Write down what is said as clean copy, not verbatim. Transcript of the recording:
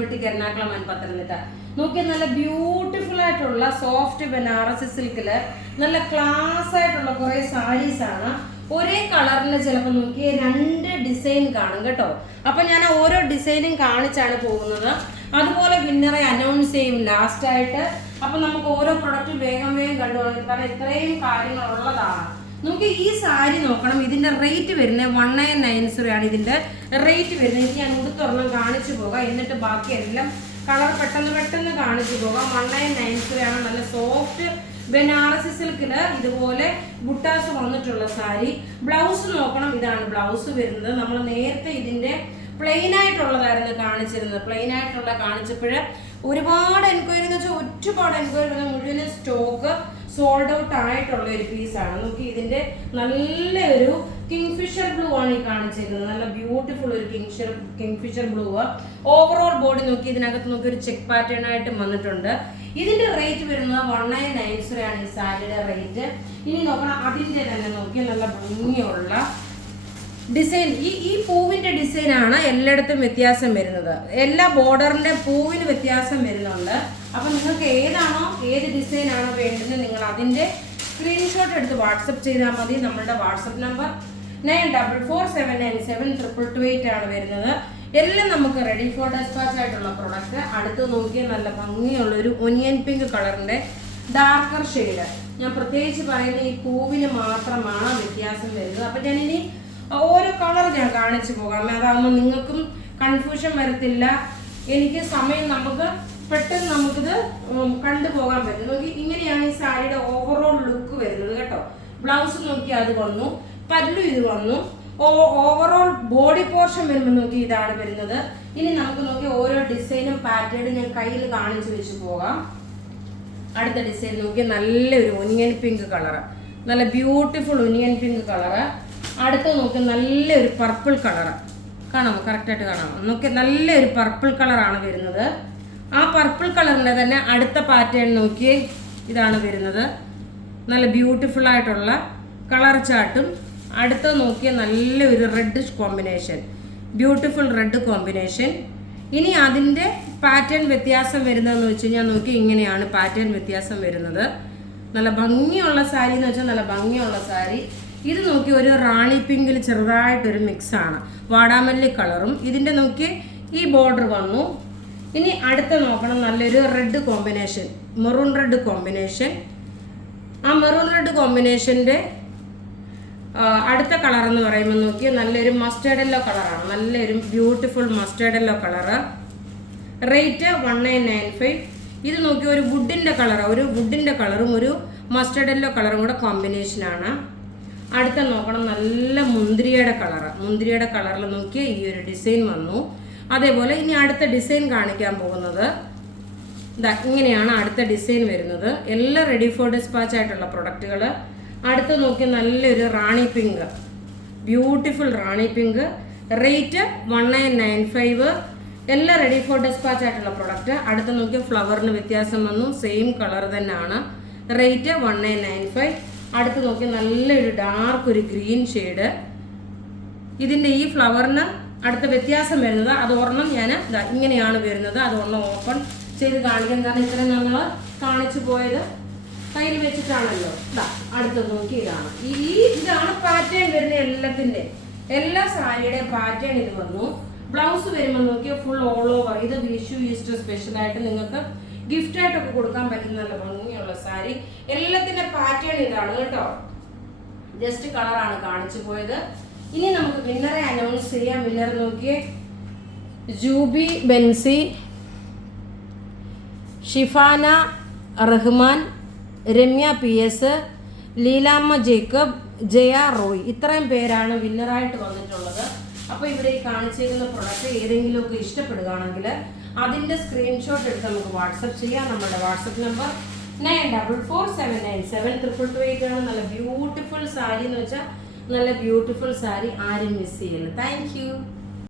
മീൻപെട്ടിക്ക് Ernakulam and Pathanamthitta. നോക്കിയാൽ നല്ല beautiful ആയിട്ടുള്ള സോഫ്റ്റ് ബനാറസി സിൽക്കില് നല്ല ക്ലാസ് ആയിട്ടുള്ള കുറെ സാരീസ് ആണ്. ഒരേ കളറിന് ചിലപ്പോൾ നോക്കി 2 ഡിസൈൻ കാണും കേട്ടോ. അപ്പൊ ഞാൻ ഓരോ ഡിസൈനും കാണിച്ചാണ് പോകുന്നത്. അതുപോലെ വിന്നറെ അനൗൺസ് ചെയ്യും ലാസ്റ്റ് ആയിട്ട്. അപ്പൊ നമുക്ക് ഓരോ പ്രൊഡക്റ്റ് വേഗം കണ്ടു തുടങ്ങി, കാരണം ഇത്രയും കാര്യങ്ങൾ ഉള്ളതാണ്. നമുക്ക് ഈ സാരി നോക്കണം. ഇതിന്റെ റേറ്റ് വരുന്നത് 1990 ആണ്. ഇതിന്റെ റേറ്റ് വരുന്നത് ഇത് ഞാൻ ഉടുത്തൊരെണ്ണം കാണിച്ചു പോകാം, എന്നിട്ട് ബാക്കി എല്ലാം കളർ പെട്ടെന്ന് കാണിച്ചു പോകാം. 1990 ആണ്. നല്ല സോഫ്റ്റ് ബനാറസി സിൽക്കില് ഇതുപോലെ ബുട്ടാസ് വന്നിട്ടുള്ള സാരി. ബ്ലൗസ് നോക്കണം. ഇതാണ് ബ്ലൗസ് വരുന്നത്. നമ്മൾ നേരത്തെ ഇതിന്റെ പ്ലെയിൻ ആയിട്ടുള്ളതായിരുന്നു കാണിച്ചിരുന്നത്. പ്ലെയിൻ ആയിട്ടുള്ള കാണിച്ചപ്പോൾ ഒരുപാട് എൻക്വയറി എന്ന് വെച്ചാൽ ഒരുപാട് എൻക്വയറി മുഴുവൻ സ്റ്റോക്ക് സോൾഡ് ഔട്ട് ആയിട്ടുള്ള ഒരു പീസാണ്. നോക്കി ഇതിന്റെ നല്ലൊരു കിങ്ഫിഷർ ബ്ലൂ ആണ് ഈ കാണിച്ചിരിക്കുന്നത്. നല്ല ബ്യൂട്ടിഫുൾ ഒരു കിങ്ഫിഷർ ബ്ലൂ. ഓവറോൾ ബോഡി നോക്കി ഇതിനകത്ത് നോക്കി ഒരു ചെക്ക് പാറ്റേൺ ആയിട്ട് വന്നിട്ടുണ്ട്. ഇതിന്റെ റേറ്റ് വരുന്നത് 1990 ആണ് ഈ സാരിയുടെ റേറ്റ്. ഇനി നോക്കണം അതിന്റെ തന്നെ നോക്കി നല്ല ഭംഗിയുള്ള ഡിസൈൻ. ഈ പൂവിന്റെ ഡിസൈൻ ആണ് എല്ലായിടത്തും വ്യത്യാസം വരുന്നത്. എല്ലാ ബോർഡറിന്റെ പൂവിന് വ്യത്യാസം വരുന്നുണ്ട്. അപ്പൊ നിങ്ങൾക്ക് ഏത് ഡിസൈൻ ആണോ വേണ്ടത് നിങ്ങൾ അതിന്റെ സ്ക്രീൻഷോട്ട് എടുത്ത് വാട്സപ്പ് ചെയ്താൽ മതി. നമ്മളുടെ വാട്സപ്പ് നമ്പർ 9447972228 ആണ് വരുന്നത്. എല്ലാം നമുക്ക് റെഡി ഫോർ ഡെസ്പാച്ച് ആയിട്ടുള്ള പ്രൊഡക്റ്റ്. അടുത്ത് നോക്കിയാൽ നല്ല ഭംഗിയുള്ള ഒരു ഒനിയൻ പിങ്ക് കളറിന്റെ ഡാർക്കർ ഷെയ്ഡ്. ഞാൻ പ്രത്യേകിച്ച് പറയുന്നത് ഈ പൂവിന് മാത്രമാണ് വ്യത്യാസം വരുന്നത്. അപ്പൊ ഞാനിനി ഓരോ കളർ ഞാൻ കാണിച്ചു പോകാം. അതാകുമ്പോൾ നിങ്ങൾക്കും കൺഫ്യൂഷൻ വരത്തില്ല. എനിക്ക് സമയം നമുക്ക് പെട്ടെന്ന് നമുക്കിത് കണ്ടുപോകാൻ പറ്റും. നോക്കി ഇങ്ങനെയാണ് ഈ സാരിയുടെ ഓവറോൾ ലുക്ക് വരുന്നത് കേട്ടോ. ബ്ലൗസ് നോക്കി അത് വന്നു, പല്ലു ഇത് വന്നു, ഓവറോൾ ബോഡി പോർഷൻ വരുമ്പോൾ നോക്കി ഇതാണ് വരുന്നത്. ഇനി നമുക്ക് നോക്കി ഓരോ ഡിസൈനും പാറ്റേണും ഞാൻ കയ്യിൽ കാണിച്ചു വെച്ച് പോകാം. അടുത്ത ഡിസൈൻ നോക്കി നല്ലൊരു ഒനിയൻ പിങ്ക് കളറ്, നല്ല ബ്യൂട്ടിഫുൾ ഒനിയൻ പിങ്ക് കളറ്. അടുത്ത നോക്കി നല്ലൊരു പർപ്പിൾ കളറ്. കാണാമോ? കറക്റ്റായിട്ട് കാണാമോ? നോക്കി നല്ലൊരു പർപ്പിൾ കളറാണ് വരുന്നത്. ആ പർപ്പിൾ കളറിൻ്റെ തന്നെ അടുത്ത പാറ്റേൺ നോക്കി ഇതാണ് വരുന്നത്. നല്ല ബ്യൂട്ടിഫുൾ ആയിട്ടുള്ള കളർ ചാർട്ടും. അടുത്ത നോക്കിയ നല്ലൊരു red combination, beautiful red combination. ഇനി അതിൻ്റെ പാറ്റേൺ വ്യത്യാസം വരുന്നതെന്ന് വെച്ച് കഴിഞ്ഞാൽ നോക്കി ഇങ്ങനെയാണ് പാറ്റേൺ വ്യത്യാസം വരുന്നത്. നല്ല ഭംഗിയുള്ള സാരി എന്ന് വെച്ചാൽ നല്ല ഭംഗിയുള്ള സാരി. ഇത് നോക്കി ഒരു റാണി പിങ്കിൽ ചെറുതായിട്ടൊരു മിക്സാണ്, വാടാമല്ലി കളറും. ഇതിൻ്റെ നോക്കി ഈ ബോർഡർ വന്നു. ഇനി അടുത്ത നോക്കണം നല്ലൊരു red combination, maroon red combination. ആ മെറൂൺ റെഡ് കോമ്പിനേഷൻ്റെ അടുത്ത കളർ എന്ന് പറയുമ്പോൾ നോക്കി നല്ലൊരു മസ്റ്റേർഡ് യെല്ലോ കളറാണ്, നല്ലൊരു beautiful mustard yellow colour. Rate 1995. ഇത് നോക്കി ഒരു വുഡിൻ്റെ കളറും ഒരു മസ്റ്റേർഡ് യെല്ലോ കളറും കൂടെ കോമ്പിനേഷനാണ്. അടുത്ത നോക്കണം നല്ല മുന്തിരിയുടെ കളറിൽ നോക്കി ഈ ഒരു ഡിസൈൻ വന്നു. അതേപോലെ ഇനി അടുത്ത ഡിസൈൻ കാണിക്കാൻ പോകുന്നത് ഇതാ ഇങ്ങനെയാണ് അടുത്ത ഡിസൈൻ വരുന്നത്. എല്ലാം റെഡി ഫോർ ഡിസ്പാച്ച് ആയിട്ടുള്ള പ്രൊഡക്റ്റുകൾ. അടുത്ത് നോക്കി നല്ലൊരു റാണി പിങ്ക്, ബ്യൂട്ടിഫുൾ റാണി പിങ്ക്. റേറ്റ് 1995. എല്ലാം റെഡി ഫോർ ഡിസ്പാച്ച് ആയിട്ടുള്ള പ്രൊഡക്റ്റ്. അടുത്ത് നോക്കി ഫ്ലവറിന് വ്യത്യാസം വന്നു, സെയിം കളർ തന്നെയാണ്. റേറ്റ് 1995. അടുത്ത് നോക്കി നല്ലൊരു ഡാർക്ക് ഒരു ഗ്രീൻ ഷെയ്ഡ്. ഇതിൻ്റെ ഈ ഫ്ലവറിന് അടുത്ത വ്യത്യാസം വരുന്നത് അത് ഒരെണ്ണം ഞാൻ ഇങ്ങനെയാണ് വരുന്നത്. അത് ഒരെണ്ണം ഓപ്പൺ ചെയ്ത് കാണിക്കാൻ, കാരണം ഇത്രയും നമ്മൾ കാണിച്ചു പോയത് കയ്യിൽ വെച്ചിട്ടാണല്ലോ. അടുത്ത് നോക്കി ഇതാണ് പാറ്റേൺ വരുന്ന എല്ലാ സാരിയുടെ പാറ്റേൺ ഇത് വന്നു. ബ്ലൗസ് വരുമ്പോൾ നോക്കിയാൽ ഫുൾ ഓൾ ഓവർ. ഇത് വിഷു ഈസ്റ്റർ സ്പെഷ്യലായിട്ട് നിങ്ങൾക്ക് ഗിഫ്റ്റ് ആയിട്ടൊക്കെ കൊടുക്കാൻ പറ്റുന്ന നല്ല ഭംഗിയുള്ള സാരി. എല്ലാത്തിന്റെ പാറ്റേൺ ഇതാണ് കേട്ടോ. ജസ്റ്റ് കളറാണ് കാണിച്ചു പോയത്. ഇനി നമുക്ക് വിന്നറെ അനൗൺസ് ചെയ്യാം. വിന്നർ നോക്കിയേ ജൂബി ബെൻസി, ഷിഫാന റഹ്മാൻ, രമ്യ PS, ലീലാമ്മ ജേക്കബ്, ജയ റോയ്. ഇത്രയും പേരാണ് വിന്നറായിട്ട് വന്നിട്ടുള്ളത്. അപ്പോൾ ഇവിടെ ഈ കാണിച്ചിരിക്കുന്ന പ്രൊഡക്റ്റ് ഏതെങ്കിലുമൊക്കെ ഇഷ്ടപ്പെടുകയാണെങ്കിൽ അതിൻ്റെ സ്ക്രീൻഷോട്ട് എടുത്ത് നമുക്ക് വാട്സപ്പ് ചെയ്യാം. നമ്മുടെ വാട്സപ്പ് നമ്പർ 9447972228 ആണ്. നല്ല ബ്യൂട്ടിഫുൾ സാരി എന്ന് വെച്ചാൽ നല്ല ബ്യൂട്ടിഫുൾ സാരി. ആരും മിസ് ചെയ്യല്ല. Thank you.